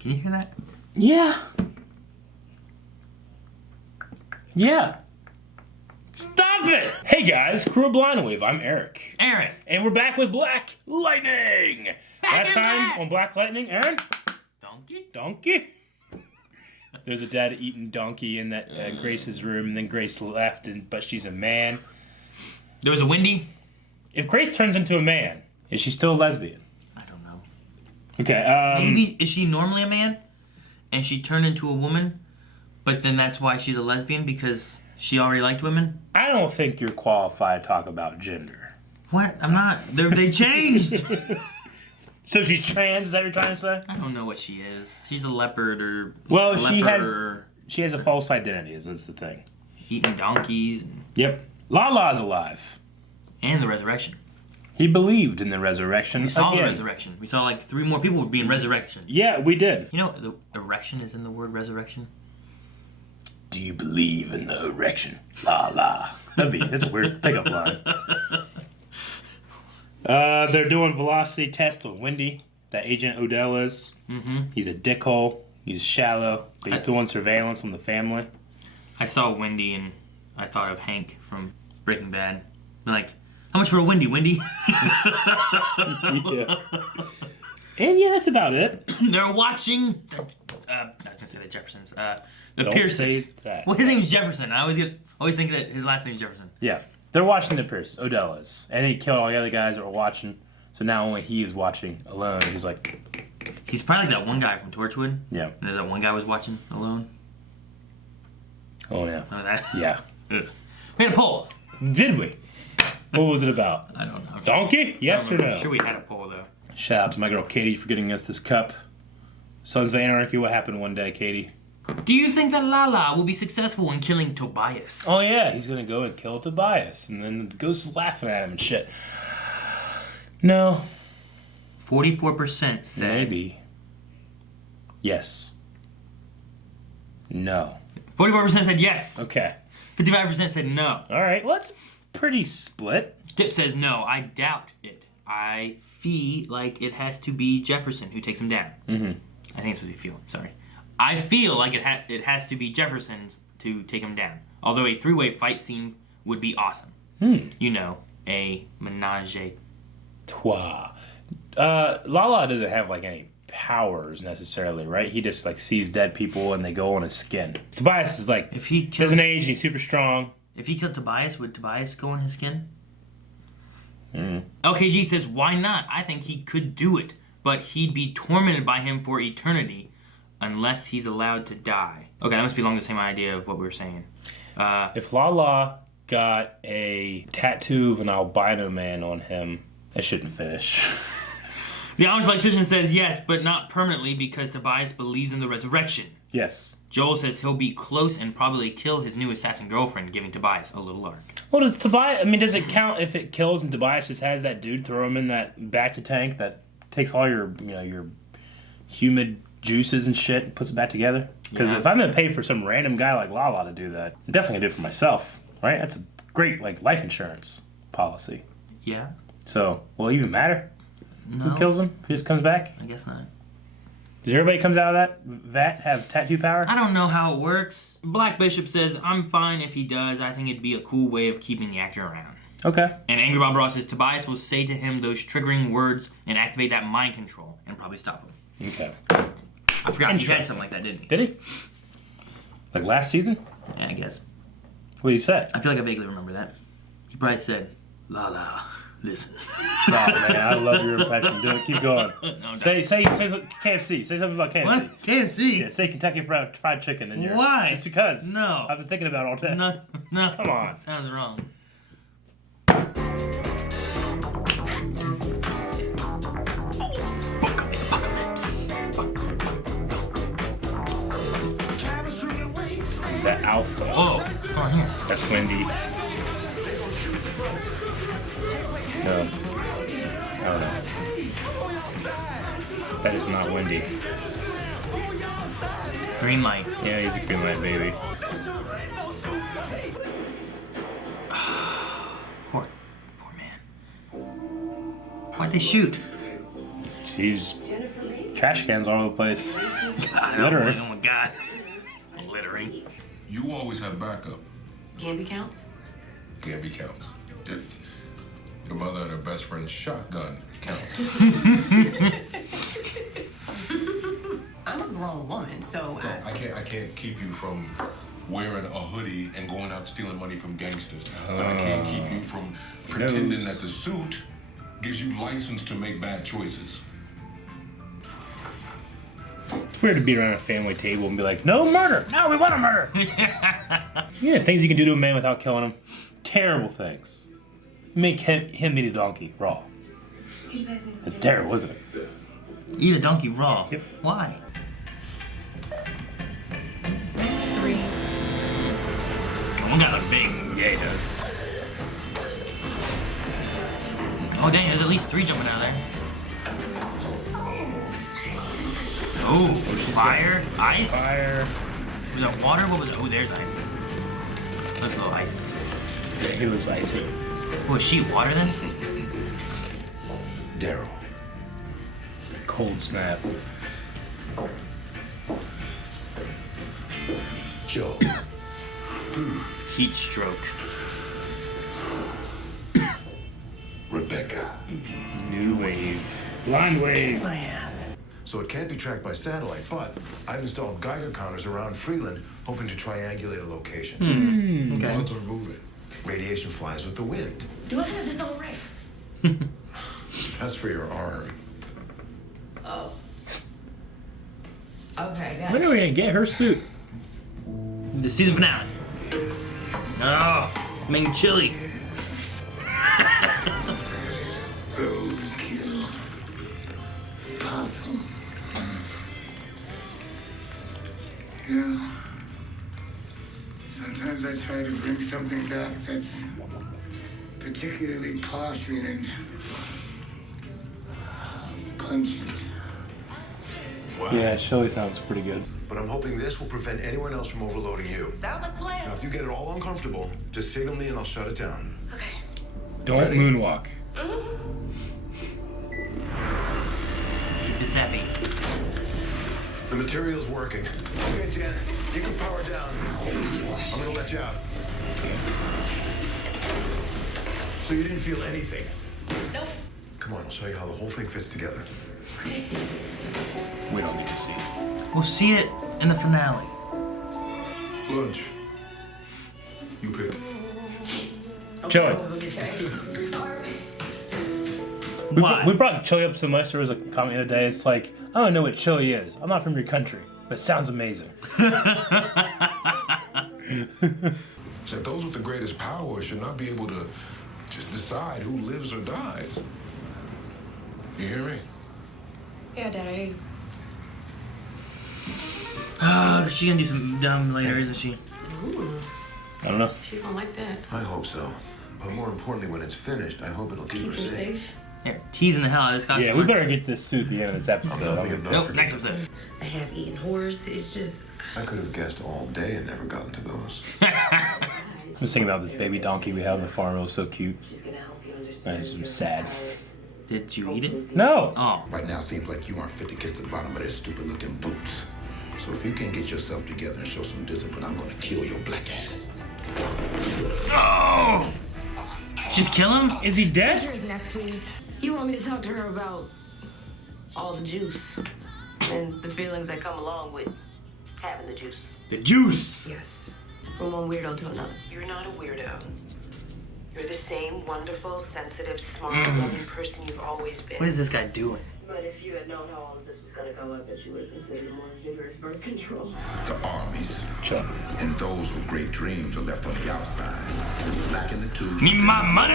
Can you hear that? Yeah. Yeah. Stop it! Hey guys, Kuro Blind Wave. I'm Eric. Aaron. And we're back with Black Lightning. Last time on Black Lightning, Aaron? Donkey? There's a dad eating donkey in that Grace's room, and then Grace left, but she's a man. There was a Wendy. If Grace turns into a man, is she still a lesbian? I don't know. Okay, Maybe, is she normally a man? And she turned into a woman? But then that's why she's a lesbian, because she already liked women? I don't think you're qualified to talk about gender. What? I'm not. They changed! So she's trans, is that what you're trying to say? I don't know what she is. She's a leopard or... Well, she has a false identity, is the thing. Eating donkeys. Yep. Lala's alive. And the resurrection. He believed in the resurrection. We saw the resurrection. We saw like 3 more people being resurrection. Yeah, we did. You know, the erection is in the word resurrection. Do you believe in the erection? La. That's a weird pickup line. They're doing velocity tests on Wendy, that Agent Odell is. Mm-hmm. He's a dickhole. He's shallow. But he's doing surveillance on the family. I saw Wendy and I thought of Hank from Breaking Bad. Like, how much for a Wendy? Yeah. And yeah, that's about it. They're watching I was gonna say the Jeffersons. The Don't Pearsons. say that. Well, his name's Jefferson. I always think that his last name's Jefferson. Yeah. They're watching the Pearsons. Odell is. And he killed all the other guys that were watching. So now only he is watching alone. He's like... He's probably like that one guy from Torchwood. Yeah. And that one guy was watching alone. Oh, yeah. Remember that? Yeah. We had a poll. Did we? What was it about? I don't know. Donkey? Yes or no? I'm sure we had a poll, though. Shout out to my girl Katie for getting us this cup. Sons of Anarchy, what happened one day, Katie? Do you think that Lala will be successful in killing Tobias? Oh yeah, he's gonna go and kill Tobias, and then the ghost is laughing at him and shit. No. 44% said... Maybe. Yes. No. 44% said yes. Okay. 55% said no. Alright, well that's pretty split. Dip says no, I doubt it. I feel like it has to be Jefferson who takes him down. Mm-hmm. I think that's what we feel. Sorry. I feel like it has to be Jefferson's to take him down. Although a 3-way fight scene would be awesome. You know, a menage a trois. Lala doesn't have like any powers necessarily, right? He just like sees dead people and they go on his skin. Tobias is like, doesn't age, he's super strong. If he killed Tobias, would Tobias go on his skin? LKG says, why not? I think he could do it, but he'd be tormented by him for eternity unless he's allowed to die. Okay, that must be along the same idea of what we were saying. If Lala got a tattoo of an albino man on him, I shouldn't finish. The Amish electrician says yes, but not permanently because Tobias believes in the resurrection. Yes. Joel says he'll be close and probably kill his new assassin girlfriend, giving Tobias a little arc. Well, does Tobias, does it count if it kills and Tobias just has that dude throw him in that back tank that takes all your, your humid juices and shit and puts it back together? Because if I'm going to pay for some random guy like Lala to do that, I'm definitely going to do it for myself, right? That's a great, life insurance policy. Yeah. So, will it even matter? No. Who kills him? If he just comes back? I guess not. Does everybody comes out of that vat have tattoo power? I don't know how it works. Black Bishop says, I'm fine if he does. I think it'd be a cool way of keeping the actor around. Okay. And Angry Bob Ross says, Tobias will say to him those triggering words and activate that mind control and probably stop him. Okay. I forgot he had something like that, didn't he? Did he? Like last season? Yeah, I guess. What did he say? I feel like I vaguely remember that. He probably said, Lala, listen. Oh man, I love your impression. Do it. Keep going. No, say KFC. Say something about KFC. What? KFC? Yeah, say Kentucky Fried Chicken in your... Why? Just because. No. I've been thinking about it all day. No. Come on. Sounds wrong. Book of the Apocalypse. That Alpha. Whoa, what's going on here? That's Wendy. No. I don't know. That is not Wendy. Green light. Yeah, he's a green light baby. Poor man. Why'd they shoot? He's Trash cans all over the place. God, Littering. Oh my god. Littering. You always have backup. Gamby counts? Gamby counts. Did your mother and her best friend's shotgun count? I'm a grown woman, so No, I can't keep you from wearing a hoodie and going out stealing money from gangsters. But I can't keep you from pretending that the suit gives you license to make bad choices. It's weird to be around a family table and be like, no murder! No, we want to murder! Yeah, things you can do to a man without killing him. Terrible things. Make him eat a donkey raw. It's terrible, isn't it? Eat a donkey raw. Yep. Why? 3. One guy look big. Yeah, he does. Oh dang, there's at least 3 jumping out of there. Oh, fire, ice. Fire. Was that water? What was it? Oh, there's ice. That's a little ice. Yeah, he looks icy. Oh, is she water then? Daryl. Cold snap. Joe. Heat stroke. Rebecca. New wave. Blind wave. My ass. So it can't be tracked by satellite, but I've installed Geiger counters around Freeland, hoping to triangulate a location. Okay. How to remove it? Radiation flies with the wind. Do I have this on right? That's for your arm. Oh. Okay, got When it. are we gonna get her suit? The season finale. Oh, making chili. Roadkill. Possum. You know, sometimes I try to bring something back that's particularly poignant and pungent. Yeah, Shelly sounds pretty good. But I'm hoping this will prevent anyone else from overloading you. Sounds like a Now, plan. if you get it all uncomfortable, just signal me and I'll shut it down. Okay. Don't Ready? moonwalk. It's happy. The material's working. Okay, Jen, you can power down. I'm gonna let you out. So you didn't feel anything? Nope. Come on, I'll show you how the whole thing fits together. We don't need to see. We'll see it in the finale. Lunch. You pick. Chili. Why? We brought chili up so much. There was a comment the other day. It's like, I don't know what chili is. I'm not from your country, but it sounds amazing. Said those with the greatest power should not be able to just decide who lives or dies. You hear me? Yeah, Dad, I hear you. Oh, she's gonna do something dumb later, isn't she? Ooh, I don't know. she's gonna like that. I hope so. But more importantly, when it's finished, I hope it'll keep her Keep her safe. safe. Yeah, teasing the hell out of this costume. Yeah, we better get this suit at the end of this episode. Nothing of Nope, note. next episode. I have eaten horse. It's just. I could have guessed all day and never gotten to those. I was thinking about this baby donkey we had on the farm. It was so cute. She's gonna help you I understand. was just sad. Did you eat it? No! Oh. Right now seems like you aren't fit to kiss the bottom of their stupid-looking boots. So if you can't get yourself together and show some discipline, I'm gonna kill your black ass. Oh! Just kill him? Is he dead? Take his neck, please. You want me to talk to her about all the juice and the feelings that come along with having the juice? The juice! Yes. From one weirdo to another. You're not a weirdo. You're the same wonderful, sensitive, smart, loving person you've always been. What is this guy doing? But if you had known how all of this was gonna go, I bet you would have considered more vigorous birth control. The armies Chuck. and those with great dreams are left on the outside, lacking the tools. Need my money!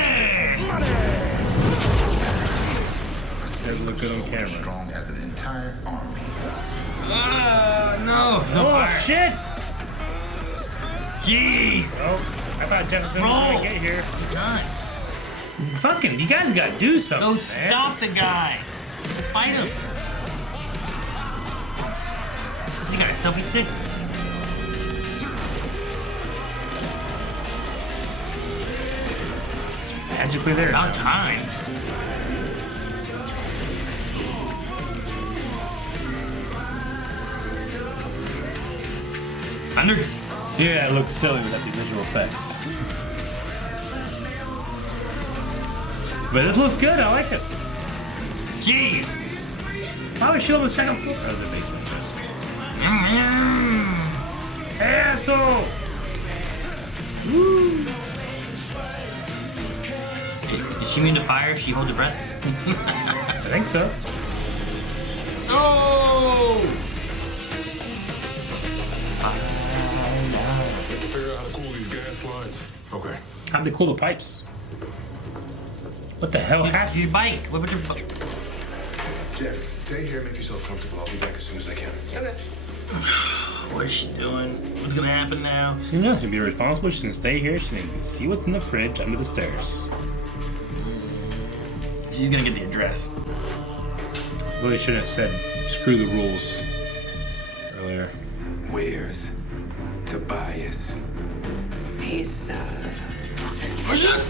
A single look good on soldier camera. strong as an entire army. No! He's on Oh, fire. shit! Jeez! Oh, I thought Jefferson was Roll. gonna get here. Done. Fucking, you guys gotta do something. Go man. stop the guy! Fight him! You got a selfie stick? Magically there. About time. Thunder? Yeah, it looks silly without the visual effects. But this looks good. I like it. Jeez. Why was she on the second floor of the basement? Asshole! Woo! Is she immune to fire? She holds her breath? I think so. No! We have to figure out how to cool these gas lines. Okay. How'd they cool the pipes? What the hell happened? Your bike. What about your bike? Jen, stay here, make yourself comfortable. I'll be back as soon as I can. Okay. What is she doing? What's gonna happen now? She's not gonna be responsible. She's gonna stay here. She's gonna see what's in the fridge under the stairs. She's gonna get the address. Really shouldn't have said screw the rules earlier. Where's Tobias? He's, Push it!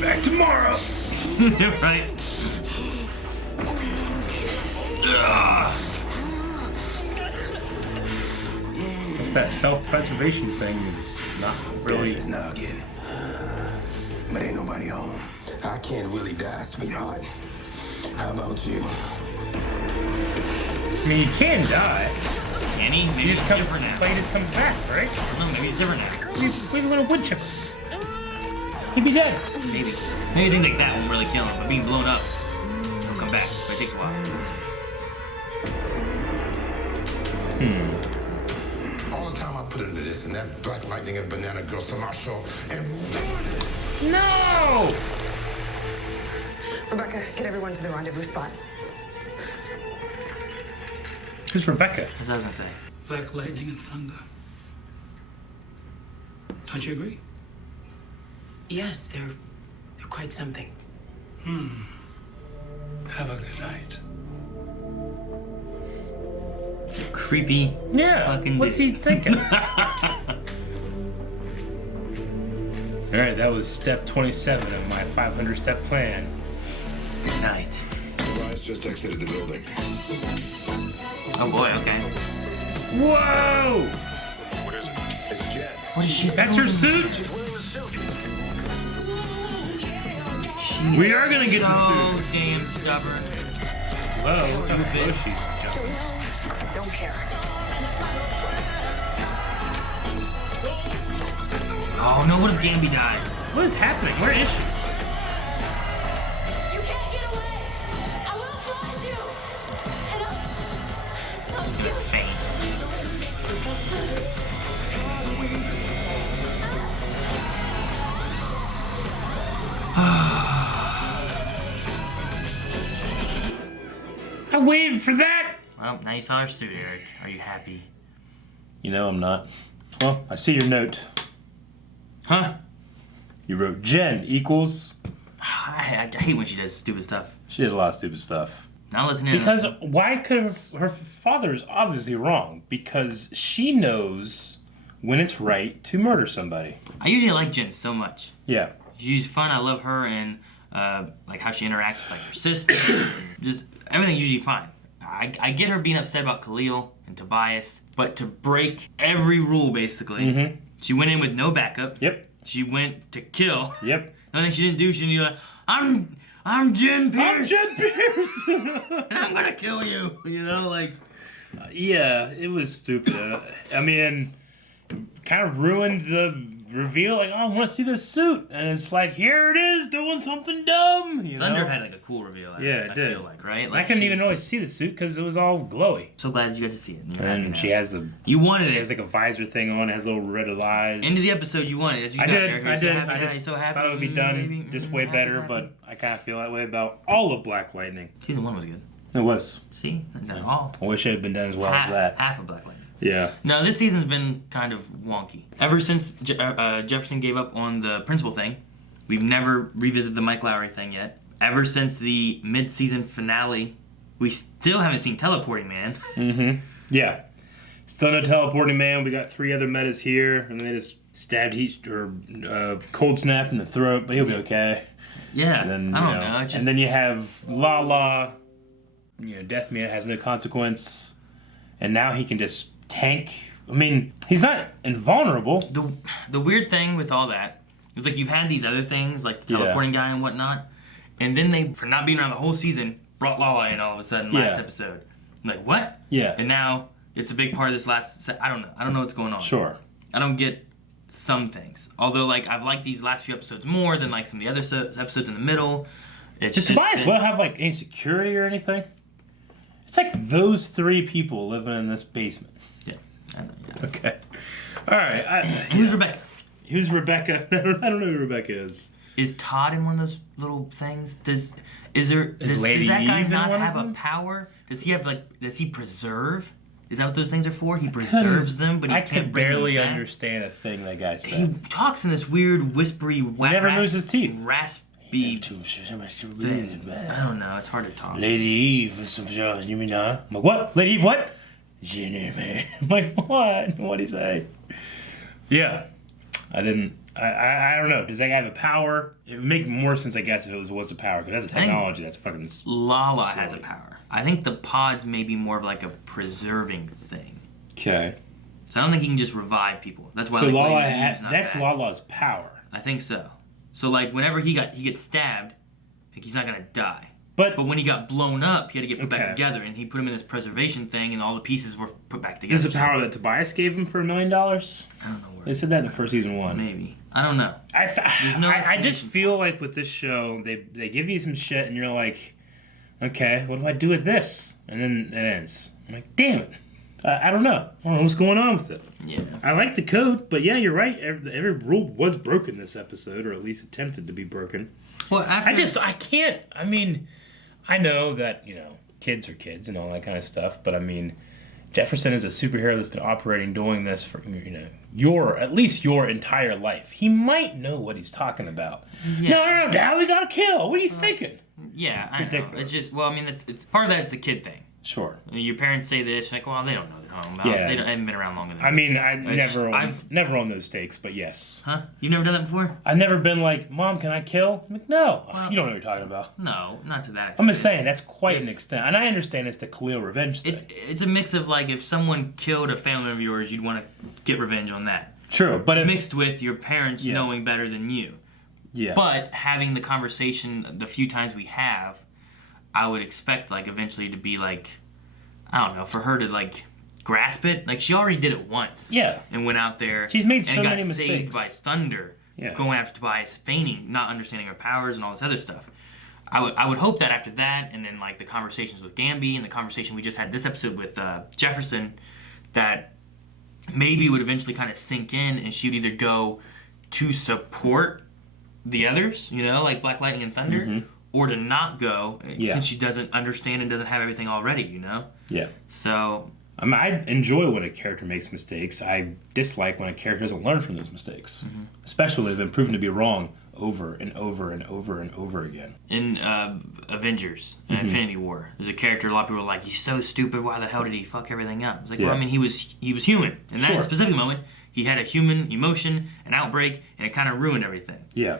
Back tomorrow. Right? Ugh. It's that self-preservation thing is not really. There's noggin. But ain't nobody home. I can't really die, sweetheart. How about you? I mean, you can die. Can he? Maybe it's different now. But he just comes back, right? No, maybe it's different now. We were in a wood chipper. He'd be dead. Maybe. Maybe things like that won't really kill him, but being blown up, he'll come back. But it takes a while. All the time I put into this and that Black Lightning and Banana Girl summer show and No! Rebecca, get everyone to the rendezvous spot. Who's Rebecca? That's what I was gonna say. Black lightning and thunder. Don't you agree? Yes, they're quite something. Have a good night. Creepy. Yeah. Fucking What's dude. he thinking? All right, that was step 27 of my 500-step plan. Good night. Tobias just exited the building. Oh boy, okay. Whoa! What is it? It's Jen. What is she That's doing? her suit. She's wearing the suit. We are gonna get so the suit. damn stubborn. Slow. Look how slow she's jumping. Don't care. Oh no, what if Gamby dies? What is happening? Where is she? You can't get away! I will find you! And I'll She's gonna faint. I waited for that. Well, now you saw her suit, Eric. Are you happy? You know I'm not. Well, I see your note. Huh? You wrote Jen equals. I hate when she does stupid stuff. She does a lot of stupid stuff. Not listening to Because why could her father is obviously wrong? Because she knows when it's right to murder somebody. I usually like Jen so much. Yeah. She's fun. I love her and like how she interacts with like her sister. Just everything's usually fine. I get her being upset about Khalil and Tobias, but to break every rule basically, she went in with no backup. Yep. She went to kill. Yep. Nothing she didn't do. She didn't do like, I'm Jen Pierce. I'm Jen Pierce. And I'm gonna kill you. You know, like. Yeah, it was stupid. I mean, kind of ruined the reveal. Like, oh, I want to see this suit, and it's like, here it is, doing something dumb. You Thunder know? had like a cool reveal. Yeah, it I did. feel like, right? I Like couldn't she- even really see the suit because it was all glowy. So glad you got to see it. You're happy And now. she has the. You wanted She it. has like a visor thing on. It has little red eyes. End of the episode, you wanted it. You I got it, did. Eric. I You're so did. happy I now. just You're so happy. thought it would be done baby. just way Happy, better, happy. but I kind of feel that way about all of Black Lightning. Season 1 was good. It was. See? Not all. I wish it had been done as well as that. Half of Black Lightning. Yeah. No, this season's been kind of wonky. Ever since Jefferson gave up on the principal thing, we've never revisited the Mike Lowry thing yet. Ever since the mid-season finale, we still haven't seen Teleporting Man. Yeah. Still no teleporting man. We got 3 other metas here, and they just stabbed cold snap in the throat, but he'll be okay. Yeah, And then, I don't you know. It's just, And then you have Lala. Death meta has no consequence, and now he can just tank. I mean, he's not invulnerable. The weird thing with all that is like you've had these other things like the teleporting guy and whatnot, and then they, for not being around the whole season, brought Lala in all of a sudden last episode. I'm like, what? Yeah. And now it's a big part of this last. I don't know. I don't know what's going on. Sure. I don't get some things. Although like I've liked these last few episodes more than like some of the other episodes in the middle. It's Does Tobias Will have like any security or anything? It's like those 3 people living in this basement. Yeah. I know, yeah. Okay. All right. Who's Rebecca? Who's Rebecca? I don't know who Rebecca is. Is Todd in one of those little things? Does that guy Eve not in one have of a them? power? Does he have does he preserve? Is that what those things are for? He preserves them, but he I can't could bring them barely back? understand a thing that guy said. He talks in this weird, whispery, never moves his teeth. raspy thing. I don't know. It's hard to talk. Lady Eve, you mean I'm like, what? Lady Eve, what? I'm like, what? What'd he say? Yeah. I don't know. Does that guy have a power? It would make more sense, I guess, if it was a power, because that's a technology that's fucking Lala silly. has a power. I think the pods may be more of like a preserving thing. Okay. So I don't think he can just revive people. That's why. So like, Lala, Lady Eve's not that's back. Lala's power. I think so. So like whenever he gets stabbed, like he's not gonna die. But when he got blown up, he had to get put back Okay. together, and he put him in this preservation thing, and all the pieces were put back together. This is the power that Tobias gave him for $1 million? I don't know where. They said that in the first season 1. Maybe. I don't know. I just explanation feel like with this show, they give you some shit, and you're like, okay, what do I do with this? And then it ends. I'm like, damn it. I don't know. I don't know what's going on with it. Yeah. I like the code, but yeah, you're right. Every rule was broken this episode, or at least attempted to be broken. Well, I can't. I mean, I know that, kids are kids and all that kind of stuff, but I mean, Jefferson is a superhero that's been operating, doing this for, at least your entire life. He might know what he's talking about. Yeah. No, Dad, we gotta kill. What are you thinking? Yeah, I know. Ridiculous. It's just, well, I mean, it's part of that. It's a kid thing. Sure. Your parents say this, like, well, they don't know what they're talking about. Yeah. They haven't been around longer than I mean, I've never owned those stakes, but yes. Huh? You've never done that before? I've never been like, Mom, can I kill? I'm like, no. Well, you don't know what you're talking about. No, not to that extent. I'm just saying, that's quite an extent. And I understand it's the Khalil revenge thing. It's a mix of, like, if someone killed a family member of yours, you'd want to get revenge on that. True, but mixed with your parents knowing better than you. Yeah. But having the conversation the few times we have, I would expect, like, eventually to be, like, I don't know, for her to, like, grasp it. Like, she already did it once. Yeah. And went out there. She's made and so got many saved mistakes. by thunder. Yeah. Going after Tobias, feigning, not understanding her powers and all this other stuff. I would hope that after that, and then, like, the conversations with Gamby and the conversation we just had this episode with Jefferson, that maybe would eventually kind of sink in, and she would either go to support the others, like Black Lightning and Thunder, or to not go, since she doesn't understand and doesn't have everything already, Yeah. So... I mean, I enjoy when a character makes mistakes. I dislike when a character doesn't learn from those mistakes. Especially when they've been proven to be wrong over and over and over and over again. In Avengers, Infinity War, there's a character a lot of people are like, he's so stupid, why the hell did he fuck everything up? It's like, well, I mean, he was human. In that specific moment, he had a human emotion, an outbreak, and it kind of ruined everything. Yeah.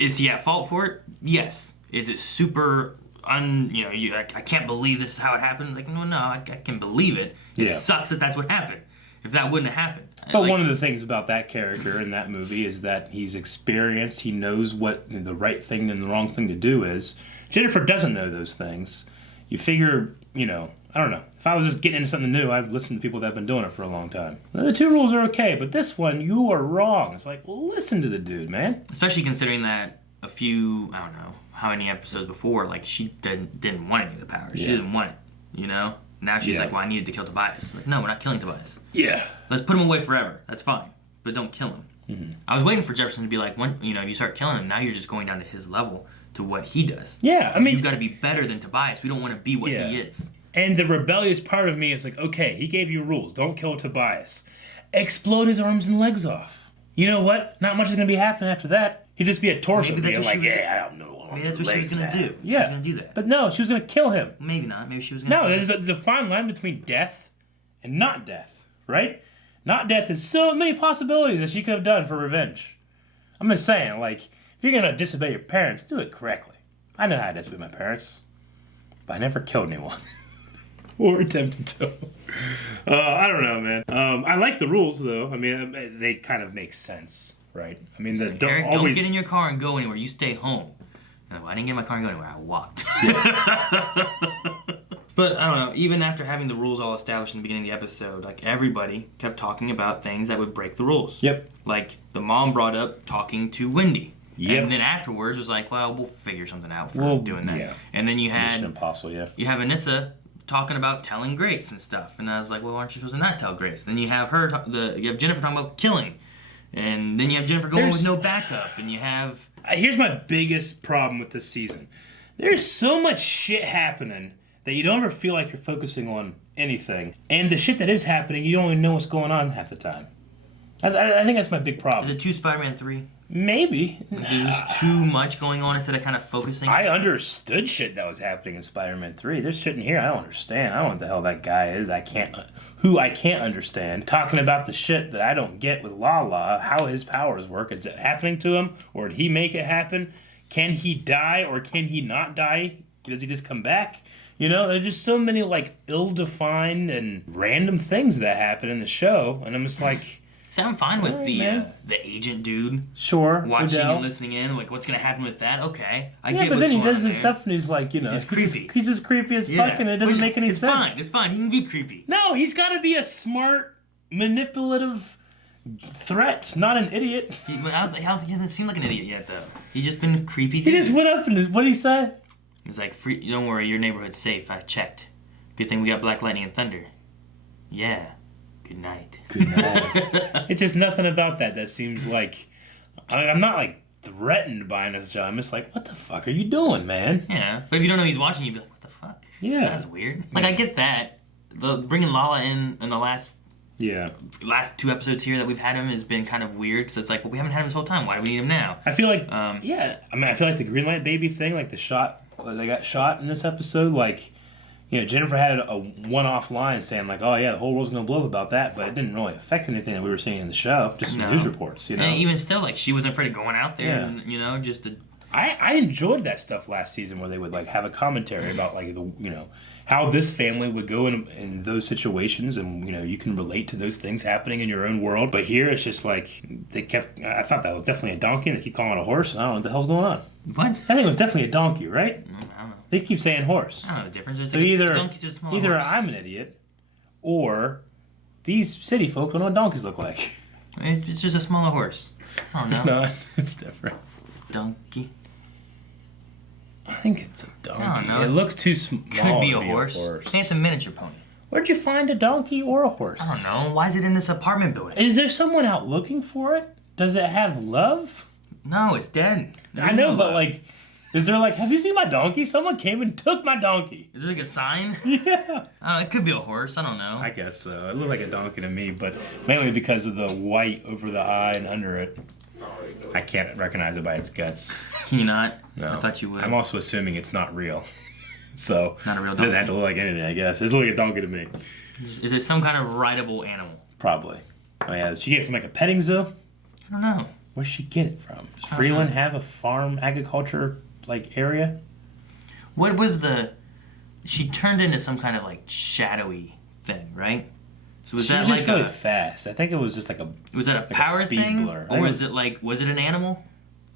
Is he at fault for it? Yes. Is it super I can't believe this is how it happened? Like, no, I can believe it. It sucks that that's what happened. If that wouldn't have happened. But one of the things about that character in that movie is that he's experienced. He knows what the right thing and the wrong thing to do is. Jennifer doesn't know those things. You figure, I don't know. If I was just getting into something new, I'd listen to people that have been doing it for a long time. The 2 rules are okay, but this one, you are wrong. It's like, well, listen to the dude, man. Especially considering that a few, I don't know, how many episodes before, like, she didn't want any of the powers. She didn't want it, Now she's like, well, I needed to kill Tobias. Like, no, we're not killing Tobias. Yeah. Let's put him away forever. That's fine. But don't kill him. I was waiting for Jefferson to be like, if you start killing him, now you're just going down to his level to what he does. Yeah, I mean... You've got to be better than Tobias. We don't want to be what he is. And the rebellious part of me is like, okay, he gave you rules. Don't kill Tobias. Explode his arms and legs off. You know what? Not much is going to be happening after that. He'd just be a torso being like, I don't know. Maybe that's what she was going to do. Yeah. She was going to do that. But no, she was going to kill him. Maybe not. Maybe she was going to No, there's a fine line between death and not death, right? Not death is so many possibilities that she could have done for revenge. I'm just saying, like, if you're going to disobey your parents, do it correctly. I know how to disobey my parents, but I never killed anyone. Or attempted to. I don't know, man. I like the rules, though. I mean, they kind of make sense, right? I mean, Eric, don't get in your car and go anywhere. You stay home. No, I didn't get in my car and go anywhere. I walked. Yeah. But I don't know. Even after having the rules all established in the beginning of the episode, like everybody kept talking about things that would break the rules. Yep. Like the mom brought up talking to Wendy. Yep. And then afterwards was like, well, we'll figure something out for doing that. Yeah. And then you had Mission Impossible, yeah. You have Anissa talking about telling Grace and stuff, and I was like, well, aren't you supposed to not tell Grace? Then you have her, you have Jennifer talking about killing, and then you have Jennifer going with no backup, and you have. Here's my biggest problem with this season. There's so much shit happening that you don't ever feel like you're focusing on anything, and the shit that is happening, you don't even know what's going on half the time. I think that's my big problem. Is it 2 Spider-Man 3? Maybe. There's just too much going on instead of kind of focusing. I understood shit that was happening in Spider-Man 3. There's shit in here I don't understand. I don't know what the hell that guy is. I can't understand. Talking about the shit that I don't get with Lala, how his powers work. Is it happening to him, or did he make it happen? Can he die, or can he not die? Does he just come back? You know, there's just so many, like, ill-defined and random things that happen in the show, and I'm just like... See, I'm fine with the agent dude. Sure. Watching Odell. and listening in, like, what's going to happen with that? Okay. I get but what's then he does his stuff and he's like, you know. He's just creepy. He's just creepy as fuck and it doesn't make any sense. It's fine. He can be creepy. No, he's got to be a smart, manipulative threat, not an idiot. He doesn't seem like an idiot yet, though. He's just been a creepy He dude. just went up and, what did he say? He's like, don't worry, your neighborhood's safe. I checked. Good thing we got Black Lightning and Thunder. Yeah. Good night. Good night. It's just nothing about that seems like... I'm not, like, threatened by this show. I'm just like, what the fuck are you doing, man? Yeah. But if you don't know he's watching, you'd be like, what the fuck? Yeah. That's weird. Like, I get that. Bringing Lala in the last 2 episodes here that we've had him has been kind of weird. So it's like, well, we haven't had him this whole time. Why do we need him now? I feel like, I feel like the Greenlight Baby thing, like they got shot in this episode, like... You know, Jennifer had a one-off line saying, like, oh, yeah, the whole world's going to blow up about that, but it didn't really affect anything that we were seeing in the show, just news reports, you know? And even still, like, she wasn't afraid of going out there, and, you know, just to... I enjoyed that stuff last season where they would, like, have a commentary about, like, how this family would go in those situations, and, you know, you can relate to those things happening in your own world. But here, it's just, like, I thought that was definitely a donkey, and they keep calling it a horse. I don't know what the hell's going on. What? I think it was definitely a donkey, right? I don't know. They keep saying horse. I don't know the difference. It's so like either horse. I'm an idiot, or these city folk don't know what donkeys look like. It's just a smaller horse. I don't know. It's not. It's different. Donkey. I think it's a donkey. I don't know. It looks too small. Could be a horse. I think it's a miniature pony. Where'd you find a donkey or a horse? I don't know. Why is it in this apartment building? Is there someone out looking for it? Does it have love? No, it's dead. I know, but like, is there like, have you seen my donkey? Someone came and took my donkey. Is there like a sign? Yeah. It could be a horse. I don't know. I guess so. It looked like a donkey to me, but mainly because of the white over the eye and under it. I can't recognize it by its guts. Can you not? No. I thought you would. I'm also assuming it's not real. So, not a real donkey. It donkey. doesn't have to look like anything, I guess. It's like a donkey to me. Is it some kind of rideable animal? Probably. Oh yeah, did she get it from like a petting zoo? I don't know. Where'd she get it from? Does Freeland have a farm agriculture like area? What was she turned into some kind of like shadowy thing, right? So she was just really fast. I think it was just like a... Was that a power thing? Blur. Or was it an animal?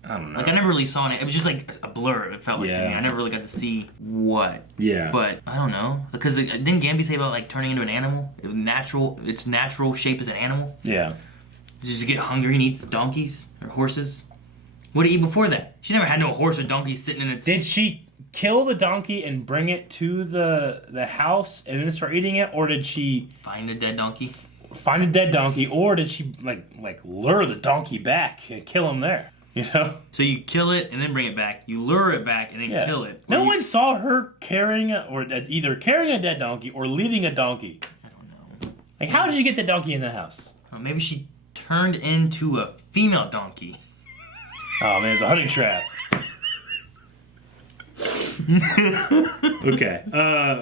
I don't know. Like I never really saw it. It was just like a blur. It felt like to me. I never really got to see what. Yeah. But I don't know because didn't Gamby say about like turning into an animal? Its natural shape is an animal. Yeah. Does it get hungry and eats donkeys or horses? What did it eat before that? She never had no horse or donkey sitting in its... Did she kill the donkey and bring it to the house and then start eating it, or did she find a dead donkey? Find a dead donkey, or did she like lure the donkey back and kill him there? You know. So you kill it and then bring it back. You lure it back and then kill it. No one saw her either carrying a dead donkey or leading a donkey. I don't know. Like, how did you get the donkey in the house? Well, maybe she turned into a female donkey. Oh man, it's a hunting trap. Okay.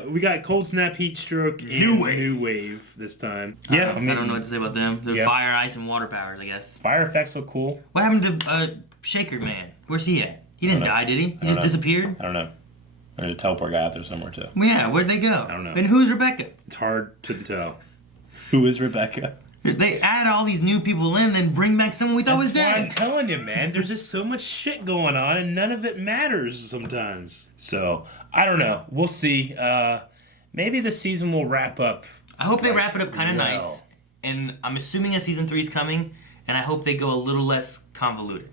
We got Cold Snap, Heat Stroke, and New Wave this time. Yeah, I don't know what to say about them. They're fire, ice, and water powers, I guess. Fire effects look cool. What happened to Shaker Man? Where's he at? He didn't die, did he? He just disappeared? I don't know. There's a teleport guy out there somewhere too. Well, yeah, where'd they go? I don't know. And who's Rebecca? It's hard to tell. Who is Rebecca? They add all these new people in, then bring back someone we thought was That's why I'm dead. telling you, man. There's just so much shit going on, and none of it matters sometimes. So, I don't know. We'll see. Maybe the season will wrap up. I hope they wrap it up kind of well. nice. And I'm assuming a season 3 is coming, and I hope they go a little less convoluted.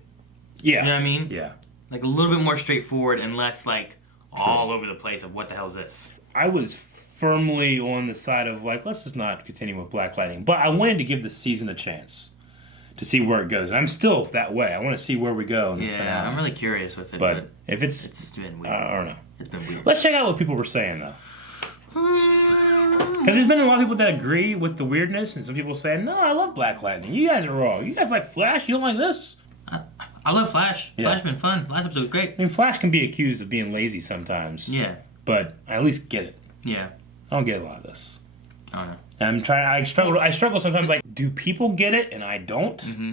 Yeah. You know what I mean? Yeah. Like a little bit more straightforward and less like all over the place of what the hell is this. I was firmly on the side of like, let's just not continue with Black Lightning. But I wanted to give the season a chance to see where it goes. I'm still that way. I want to see where we go in this finale. I'm really curious with it. But if it's been weird. I don't know. It's been weird. Let's check out what people were saying though. Because there's been a lot of people that agree with the weirdness, and some people saying, no, I love Black Lightning. You guys are wrong. You guys like Flash. You don't like this. I love Flash. Yeah. Flash has been fun. Last episode was great. I mean, Flash can be accused of being lazy sometimes. Yeah. But I at least get it. Yeah. I don't get a lot of this. I don't know. I struggle sometimes, like, do people get it and I don't? Mm-hmm.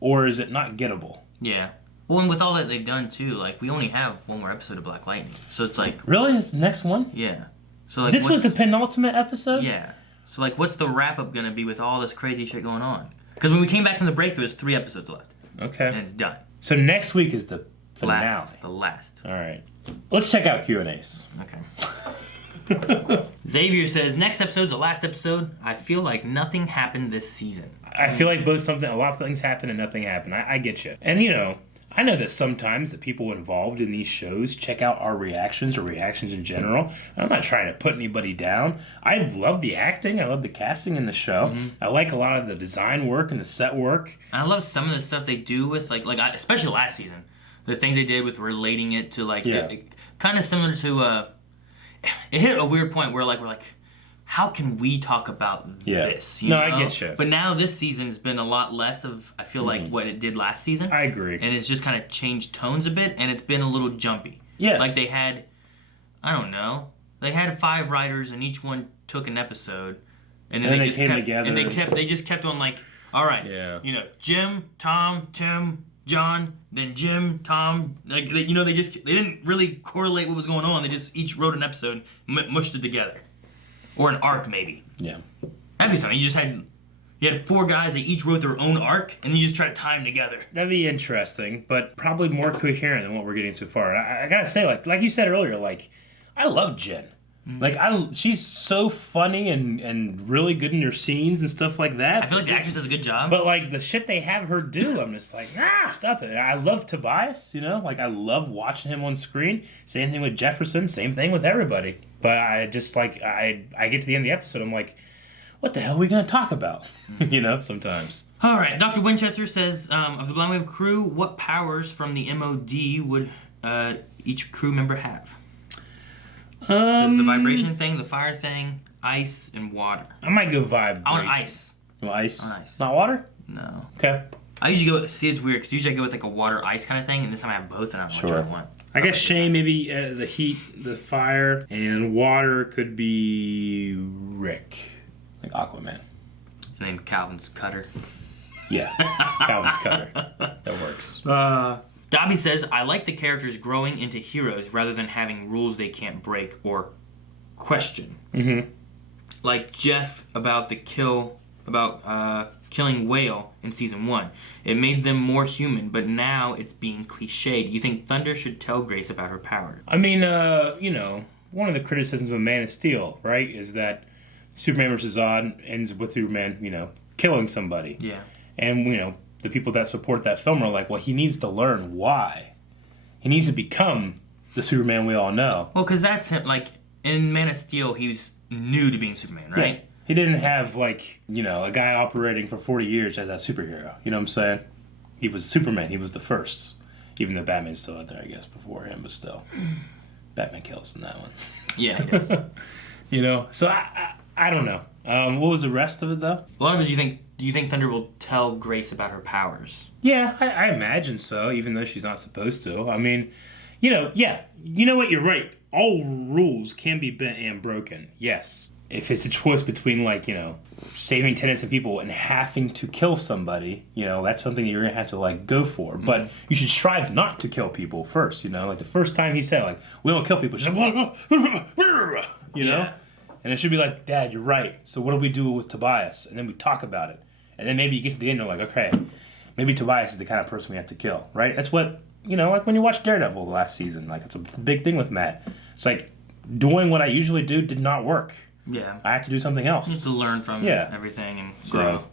Or is it not gettable? Yeah. Well, and with all that they've done, too, like, we only have one more episode of Black Lightning. So it's like... Really? It's the next one? Yeah. So like, this was the penultimate episode? Yeah. So, like, what's the wrap-up going to be with all this crazy shit going on? Because when we came back from the break, there was 3 episodes left. Okay. And it's done. So next week is the finale. The last. All right. Let's check out Q&As. Okay. Xavier says, next episode's the last episode. I feel like nothing happened this season. I feel like a lot of things happened and nothing happened. I get you. And, I know that sometimes the people involved in these shows check out our reactions or reactions in general. I'm not trying to put anybody down. I love the acting. I love the casting in the show. Mm-hmm. I like a lot of the design work and the set work. I love some of the stuff they do with, especially last season. The things they did with relating it to, kind of similar to, it hit a weird point where, we're like, how can we talk about this? You know? I get you. But now this season's been a lot less of, I feel like, what it did last season. I agree. And it's just kind of changed tones a bit, and it's been a little jumpy. Yeah. Like they had, I don't know, they had 5 writers, and each one took an episode, and then they just came kept, together. and they just kept on all right, Jim, Tom, Tim, John, then Jim, Tom, they didn't really correlate what was going on. They just each wrote an episode, mushed it together. Or an arc, maybe. Yeah. That'd be something. You had 4 guys that each wrote their own arc, and you just try to tie them together. That'd be interesting, but probably more coherent than what we're getting so far. And I gotta say, like you said earlier, I love Jen. Mm-hmm. She's so funny and really good in her scenes and stuff like that. I feel like the actress does a good job. But the shit they have her do, I'm just like, stop it. And I love Tobias, I love watching him on screen. Same thing with Jefferson, same thing with everybody. But I just I get to the end of the episode, I'm like, what the hell are we gonna talk about? Sometimes. All right, Dr. Winchester says, of the Blind Wave crew, what powers from the MOD would each crew member have? Is the vibration thing, the fire thing, ice, and water? I might go vibration. I want ice. You want ice? I want ice. Not water? No. Okay. I usually go, it's weird, because usually I go with a water ice kind of thing, and this time I have both, and I don't know which one I want. I guess Shane, maybe the heat, the fire, and water could be Rick. Like Aquaman. And then Calvin's cutter. Yeah, Calvin's cutter. That works. Dobby says, I like the characters growing into heroes rather than having rules they can't break or question. Mm-hmm. Like Jeff about killing Whale in season 1. It made them more human, but now it's being cliched. You think Thunder should tell Grace about her power? I mean, one of the criticisms of Man of Steel, right, is that Superman vs. Zod ends with Superman, killing somebody. Yeah. And, the people that support that film are like, well, he needs to learn why. He needs to become the Superman we all know. Well, because that's him. In Man of Steel, he was new to being Superman, right? Yeah. He didn't have, a guy operating for 40 years as that superhero. You know what I'm saying? He was Superman. He was the first. Even though Batman's still out there, I guess, before him, but still. Batman kills in that one. Yeah, he does. So I don't know. What was the rest of it, though? A lot of it, do you think Thunder will tell Grace about her powers? Yeah, I imagine so, even though she's not supposed to. I mean, you know what, you're right. All rules can be bent and broken, yes. If it's a choice between, saving tenants and people and having to kill somebody, that's something you're going to have to, go for. Mm-hmm. But you should strive not to kill people first, the first time he said, we don't kill people, she's like, you know? And it should be like, Dad, you're right. So what do we do with Tobias? And then we talk about it. And then maybe you get to the end and you're like, okay, maybe Tobias is the kind of person we have to kill, right? That's what, like when you watch Daredevil last season, like it's a big thing with Matt. It's like doing what I usually do did not work. Yeah. I have to do something else. You have to learn from everything and grow.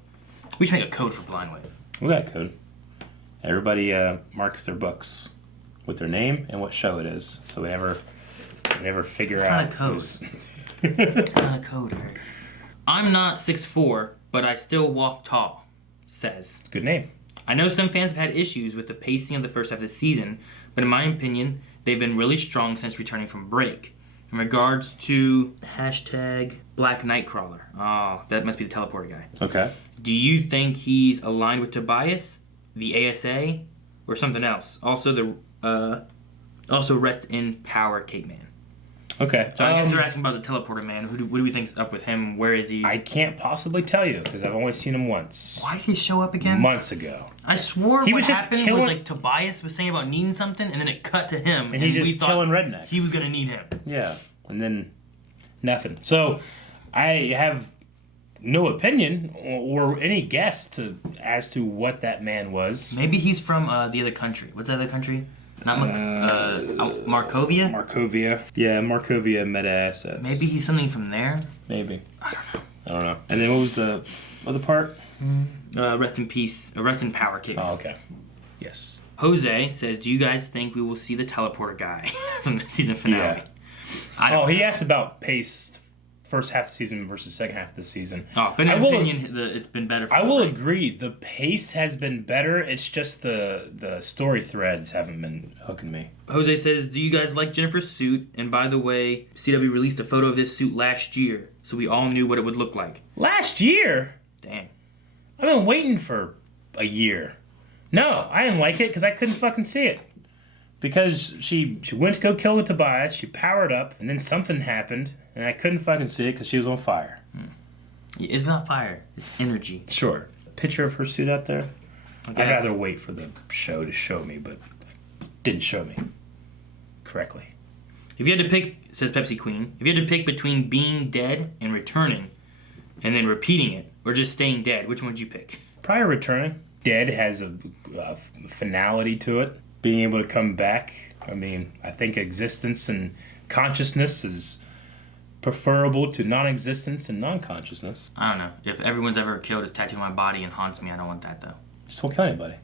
We should make a code for Blind Wave. We got a code. Everybody marks their books with their name and what show it is, so we never figure out. It's not a code. It's not a code, Eric. I'm not 6'4", but I still walk tall, says. Good name. I know some fans have had issues with the pacing of the first half of the season, but in my opinion, they've been really strong since returning from break. In regards to hashtag Black Nightcrawler. Oh, that must be the teleporter guy. Okay. Do you think he's aligned with Tobias, the ASA, or something else? Also, rest in power, Cape Man. Okay. So I guess they're asking about the teleporter man. What do we think's up with him? Where is he? I can't possibly tell you because I've only seen him once. Why did he show up again? Months ago. I swore He what was just happened killing- was like Tobias was saying about needing something, and then it cut to him, And he's we just thought killing rednecks. he was gonna need him. Yeah. And then nothing. So I have no opinion or any guess as to what that man was. Maybe he's from the other country. What's the other country? Not Markovia? Markovia. Yeah, Markovia meta assets. Maybe he's something from there? Maybe. I don't know. And then what was the other part? Rest in peace. Rest in power, Kate. Oh, okay. Yes. Jose says, do you guys think we will see the teleporter guy from the season finale? Yeah. He asked about pace first half of the season versus second half of the season. Oh, but in my opinion, it's been better. I will agree. The pace has been better. It's just the story threads haven't been hooking me. Jose says, do you guys like Jennifer's suit? And by the way, CW released a photo of this suit last year, so we all knew what it would look like. Last year? Damn. I've been waiting for a year. No, I didn't like it because I couldn't fucking see it. Because she went to go kill the Tobias, she powered up, and then something happened, and I couldn't fucking see it because she was on fire. It's not fire. It's energy. Sure. Picture of her suit out there? I'd guess. rather wait for the show to show me, but didn't show me correctly. If you had to pick, says Pepsi Queen, if you had to pick between being dead and returning, and then repeating it, or just staying dead, which one would you pick? Probably returning. Dead has a finality to it. Being able to come back, I mean, I think existence and consciousness is preferable to non-existence and non-consciousness. I don't know. If everyone's ever killed is tattooed on my body and haunts me, I don't want that, though. Just won't kill anybody.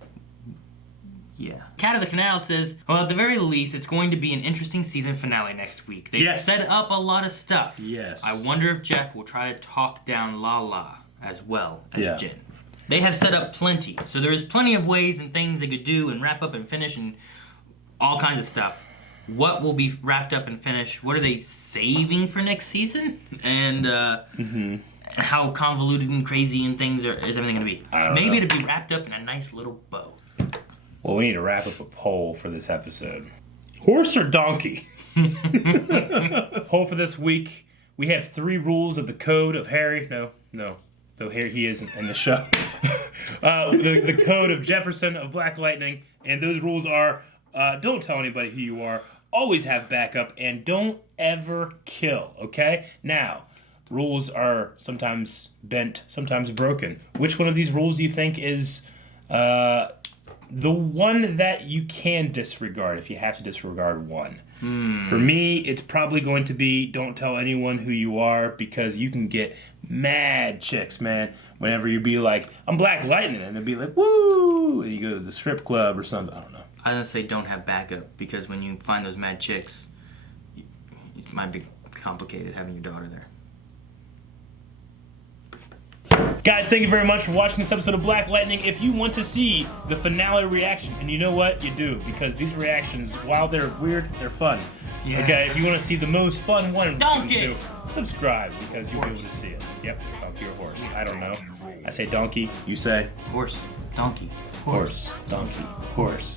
Yeah. Cat of the Canal says, well, at the very least, it's going to be an interesting season finale next week. They set up a lot of stuff. Yes. I wonder if Jeff will try to talk down Lala as well as Jen. They have set up plenty, so there is plenty of ways and things they could do and wrap up and finish and all kinds of stuff. What will be wrapped up and finished? What are they saving for next season? And how convoluted and crazy and things is everything going to be? Maybe it'll be wrapped up in a nice little bow. Well, we need to wrap up a poll for this episode. Horse or donkey? Poll for this week. We have 3 rules of the code of Harry. No. Though here he isn't in the show. The code of Jefferson of Black Lightning. And those rules are, don't tell anybody who you are. Always have backup. And don't ever kill, okay? Now, rules are sometimes bent, sometimes broken. Which one of these rules do you think is the one that you can disregard if you have to disregard one? For me, it's probably going to be don't tell anyone who you are because you can get mad chicks, man. Whenever you be like, I'm Black Lightning, and they'll be like, woo, and you go to the strip club or something. I don't know. I was going to say don't have backup because when you find those mad chicks, it might be complicated having your daughter there. Guys, thank you very much for watching this episode of Black Lightning. If you want to see the finale reaction, and you know what? You do, because these reactions, while they're weird, they're fun. Yeah. Okay, if you want to see the most fun one, subscribe, because you'll be able to see it. Yep, donkey or horse. I don't know. I say donkey, you say? Horse, donkey. Horse, donkey, horse.